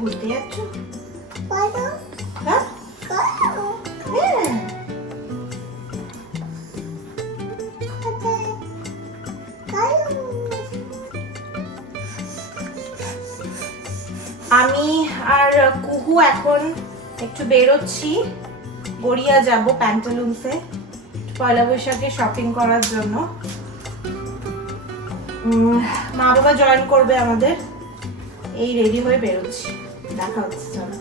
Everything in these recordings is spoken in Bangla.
ঘুরতে যাচ্ছ? আমি আর কুহু এখন একটু বেরোচ্ছি, গড়িয়া যাব প্যান্টালুন্সে পয়লা বৈশাখে শপিং করার জন্য। মা বাবা জয়েন করবে আমাদের, এই রেডি হয়ে বেরোচ্ছি, দেখা হচ্ছে। চলো।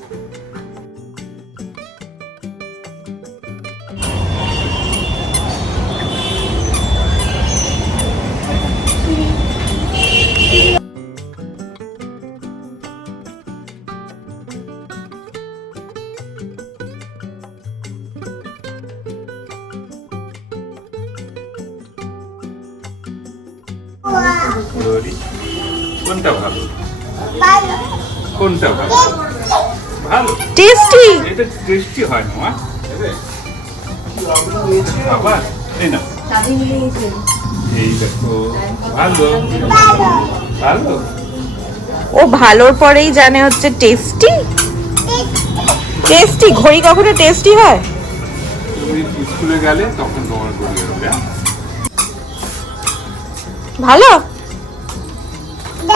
কোনটা ভালো? কোনটা ভালো? ভালো টেস্টি। এটা টেস্টি হয় না মা? আবার এই না, এই দেখো ভালো ভালো। ও ভালোর পরেই জানে হচ্ছে টেস্টি। টেস্টি ঘড়ি কখনো টেস্টি হয়? তুমি স্কুলে গেলে তখন তোমার ঘড়ি হবে। ভালো,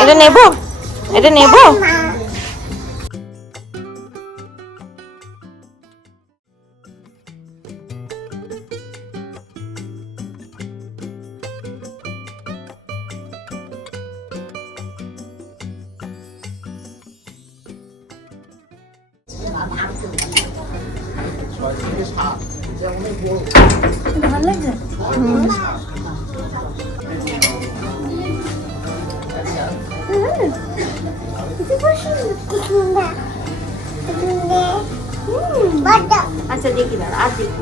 এটা নেব, এটা নেব। ভালো লাগছে। আচ্ছা দেখি দাঁড়া, আর দেখি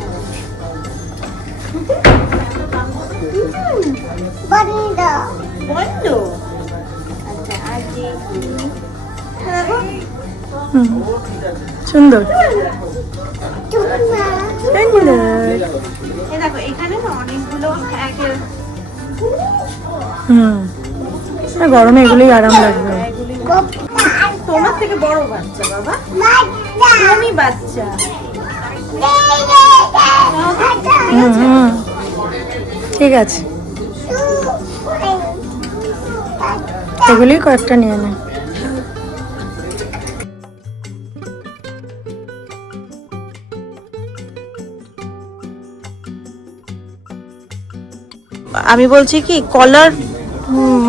বন্ধ বন্ধ। আচ্ছা আর দেখি, সুন্দর দেখো এখানে না অনেকগুলো একের। গরমে এগুলোই আরাম লাগবে। তোমার থেকে বড় বাচ্চা বাবা, তুমি বাচ্চা। ঠিক আছে, এগুলি কয়েকটা নিয়ে নে। আমি বলছি কি কলার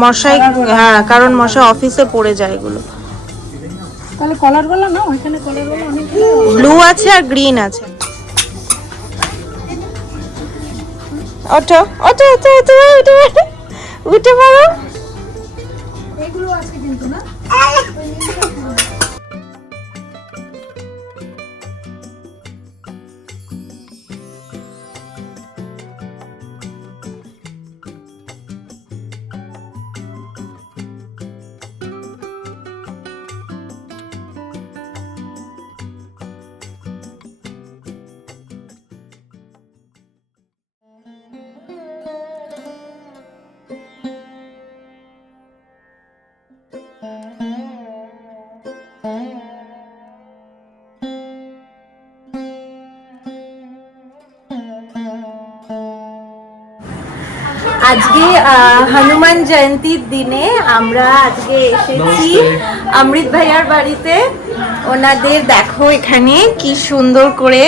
মশাই, হ্যাঁ কারণ মশাই অফিসে পড়ে যায় এগুলো। তাহলে কলার গুলো না, ওইখানে কলার গুলো অনেক ব্লু আছে আর গ্রিন আছে। ওঠো ওঠো ওঠো ওঠো ওঠো, উঠে পড়ো। এগুলো আছে কিন্তু না। আজকে হনুমান জয়ন্তীর দিনে আমরা আজকে এসেছি অমৃত ভাইয়ার বাড়িতে। ওনাদের দেখো এখানে কি সুন্দর করে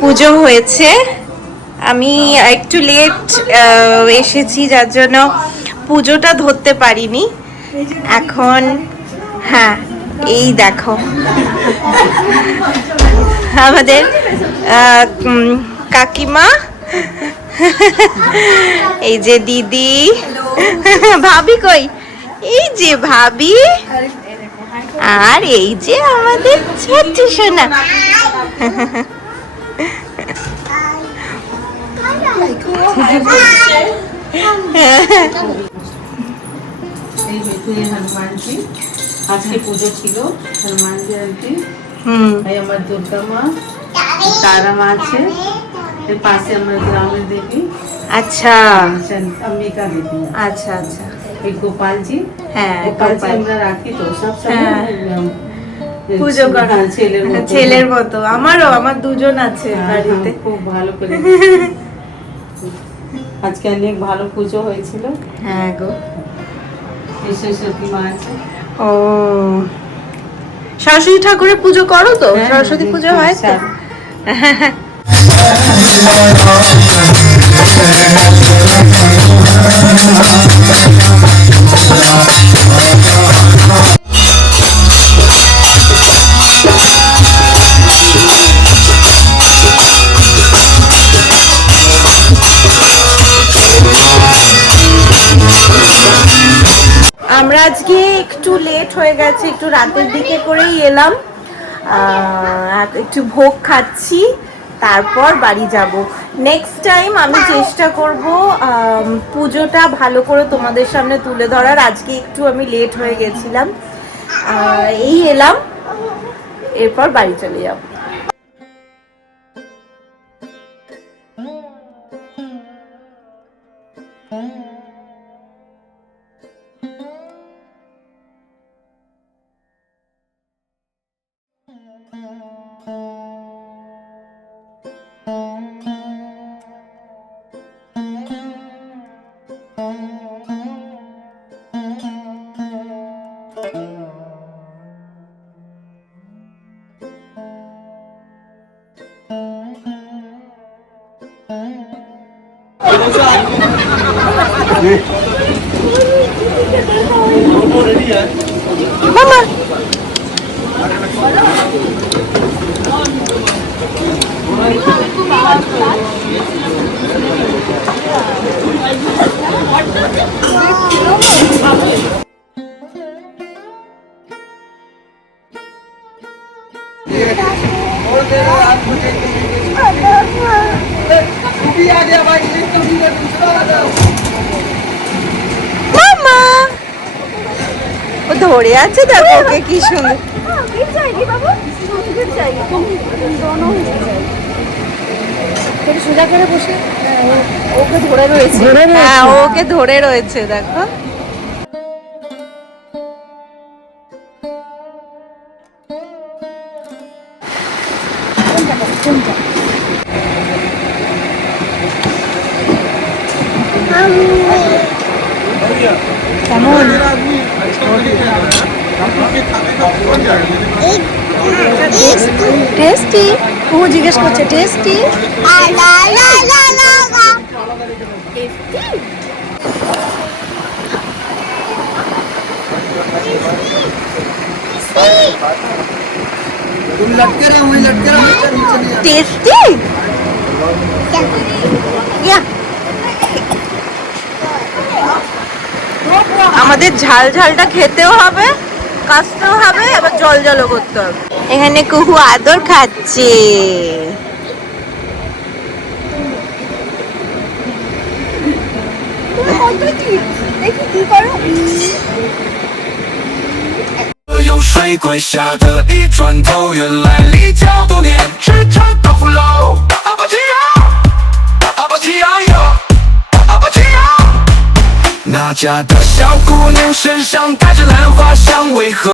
পুজো হয়েছে। আমি একটু লেট এসেছি, যার জন্য পুজোটা ধরতে পারিনি। এখন হ্যাঁ, এই দেখো আমাদের কাকিমা, এই যে দিদি, ভাবি কই, এই যে ভাবি, আর এই যে আমাদের ছোট্ট সোনা। আজকে পুজো ছিল হনুমান জয়ন্তী। আমার দুর্গা মা, তারা মা আছে, এর পাশে আমার গ্রামের দেবী আচ্ছা অম্বিকা দেবী। আচ্ছা আচ্ছা, এই গোপাল জি, হ্যাঁ গোপাল আমরা রাখি তো সব সময় পুজো করা ছেলের মতো। আমারও, আমার দুজন আছে বাড়িতে। খুব ভালো করে আজকে অনেক ভালো পুজো হয়েছিল। হ্যাঁ গো, সরস্বতী মা আছে। ও সরস্বতী ঠাকুরের পুজো করো তো? সরস্বতী পুজো হয় তো? আমরা আজকে একটু লেট হয়ে গেছে, একটু রাতের দিকে করেই এলাম। একটু ভোগ খাচ্ছি, তারপর বাড়ি যাব। নেক্সট টাইম আমি চেষ্টা করব পুজোটা ভালো করে তোমাদের সামনে তুলে ধরার। আজকে একটু আমি লেট হয়ে গেছিলাম, এই এলাম, এরপর বাড়ি চলে যাব। মামা ও ধরে আছে, দেখো ওকে কি সুন্দর। সোজা করে বসে ওকে ধরে রয়েছে, হ্যাঁ ওকে ধরে রয়েছে দেখো। কেমন টেস্টি? ও জিজ্ঞেস করছে টেস্টি? টেস্টি? আমাদের ঝাল ঝালটা খেতেও হবে, কাশতেও হবে, আবার জল জলও করতে হবে। এখানে কুহু আদর খাচ্ছে।有水鬼下的一转头，原来离家多年，驰骋到福楼。阿巴提亚，阿巴提亚哟，阿巴提亚。那家的小姑娘身上带着兰花香，为何？